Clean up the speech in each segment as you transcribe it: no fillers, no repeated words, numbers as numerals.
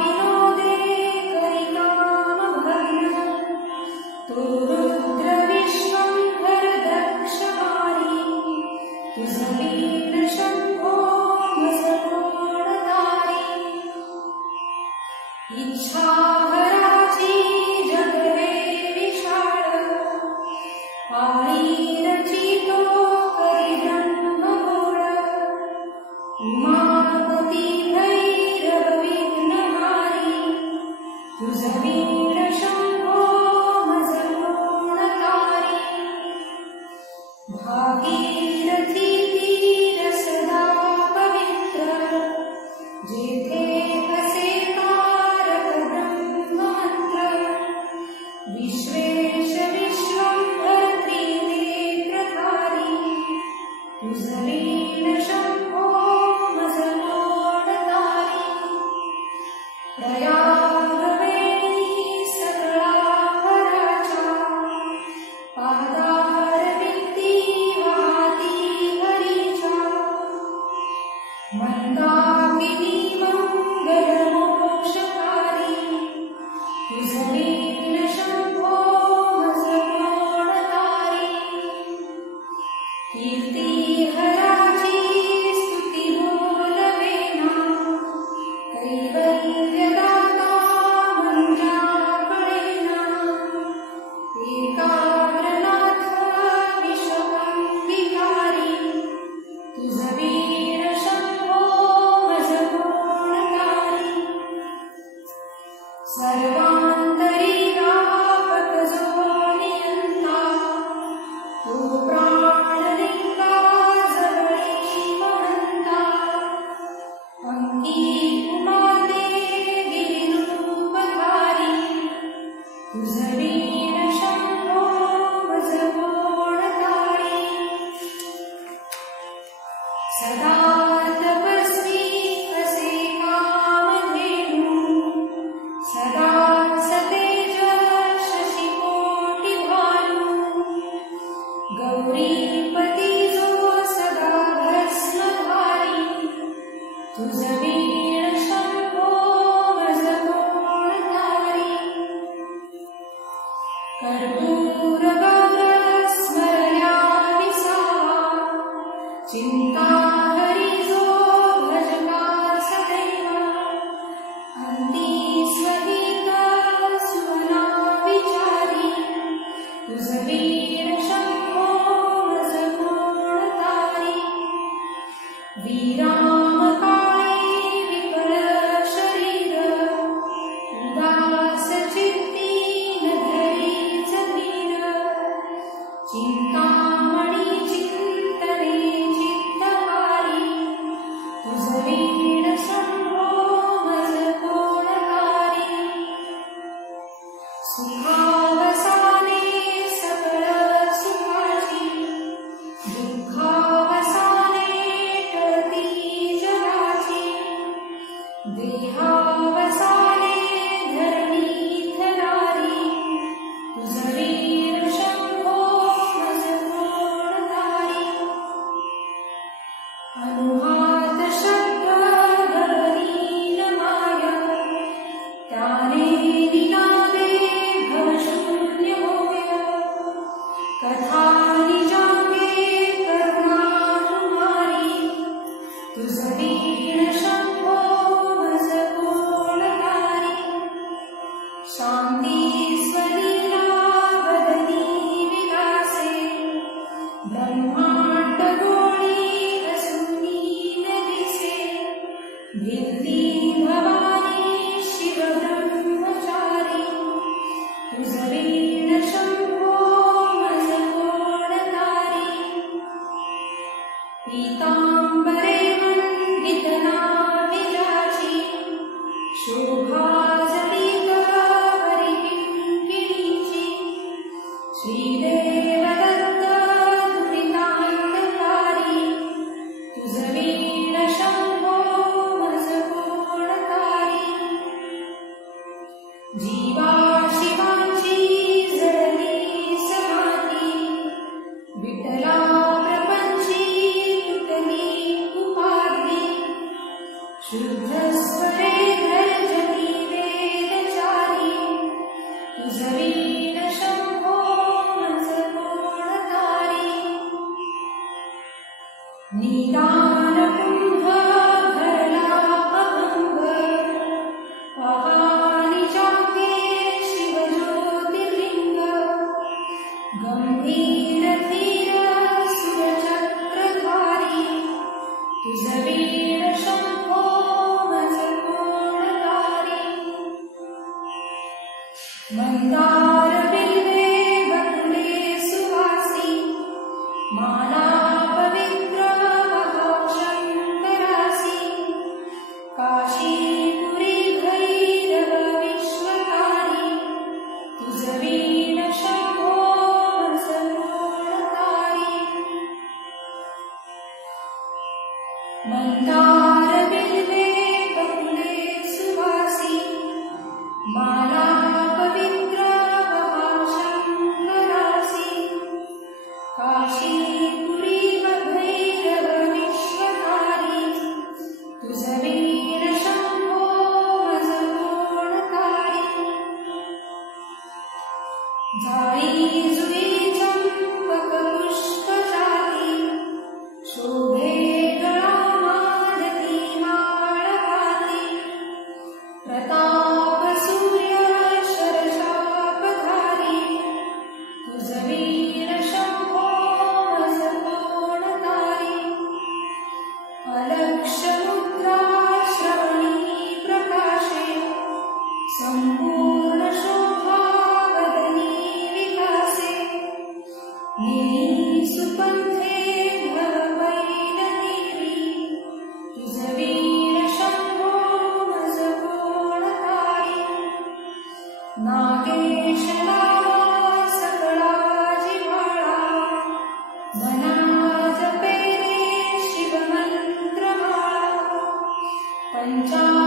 विनोदे करिता दयागवेणी सकळा हराच्या पादारविंदी वाहती हरीच्या मंदाकिनी मंगलमोक्षकारी तुझवीण शंभो मज कोणतारी कीर्ती हराची स्तुती बोलवेना कैवल्यदाता मंजाकळेना एकाग्रनाथ विश्वविकारी तुझवीण शंभो मज कोणतारी सर्वांतरी व्यापक जो नियंता तो प्राणलिंगा जवळी महंता अंगी उमाते गिरिरूपधारी तुझवीण शंभो मज कोणतारी सदा तपस्वी असे कामधेनु सदा सतेज शशिकोटी भानु गौरीपती जो सदा भस्मधारी तुझवीण शंभो मज कोणतारी कर्पूर गौर स्मरया विसावा चिंता हरी जो भजका सदैव अंती स्वगीत सुमना विचारी तुझवीण शंभो मज कोणतारी विराम काळी विकल शरीर उदास चित्ती न धरीच धीर चिंतामणी चिंतने चित्तहारी तुझवीण शंभो मज कोणतारी सुखावसाने सकळ सुखाची दुःखावसाने टळती जगाची देहावसाने धरणी थरारी तुझवीण शंभो मज कोणतारी अनुहात शब्द गगनीन माय त्याने निनादे भवशून्य होय कथा निजांगे करुणा कुमारी तुझवीण शंभो मज कोणतारी शांती स्वलीला वदनी विलासे ब्रह्मांड गोळी असुनी न दिसे भिल्ली भवानी शिव ब्रह्मचारी तुझवीण शंभो मज कोणतारी पीतांबरे मंडित नाविजाची शोभा जटित हरिकिंकिणीची श्रीदेवदत्त दुरितांतकारी तुझवीण शंभो मज कोणतारी जीवा शिवांची जडली समाधी विठ्ठला प्रपंची तुटली उपाधी शुद्ध स्वरे गर्जती वेदचारी तुझवीण शंभो मज कोणतारी निदान कुंभ भरला अभंग पहानी जागे शिव ज्योतिर्लिंग गंभीर धीर सुरचक्रधारी तुझवीण शंभो मज कोणतारी मंदार बिल्वे बकुले सुवासी माला पवित्र महाशंकरासी काशीपुरी भैरव विश्वकारी तुझवीण शंभो मज कोणतारी मंदार बिल्वे बकुले सुवासी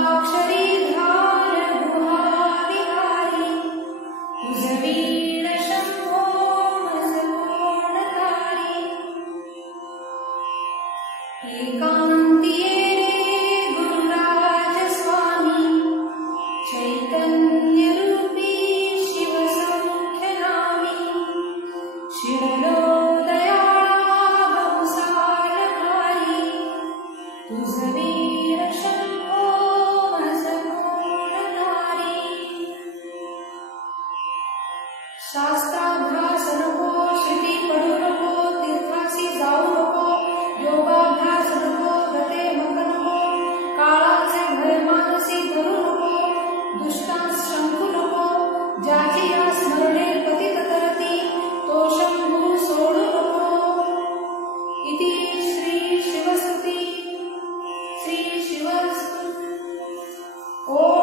पंचाक्षरीधार गुहाविहारी तुझ वीण शंभो मजकोणधारी एकांती ये रे गुरुराज स्वामी चैतन्य रूपी शिव संख्य नामी शिवलो दयाळा बहुसार भारी तुझ वीर शंभो मजकोणधारी शास्त्राभ्यास नको श्रुती पडू नको तीर्थासी जाऊ नको योगाभ्यास नको गते मग नको काळाचे भय मानसी धरू नको दुष्टांस शंकू नको ज्याची या स्मरणे पतित करती तो शंभू सोडू नको इति श्री शिवस्तुती श्री शिवस्तुती। ओम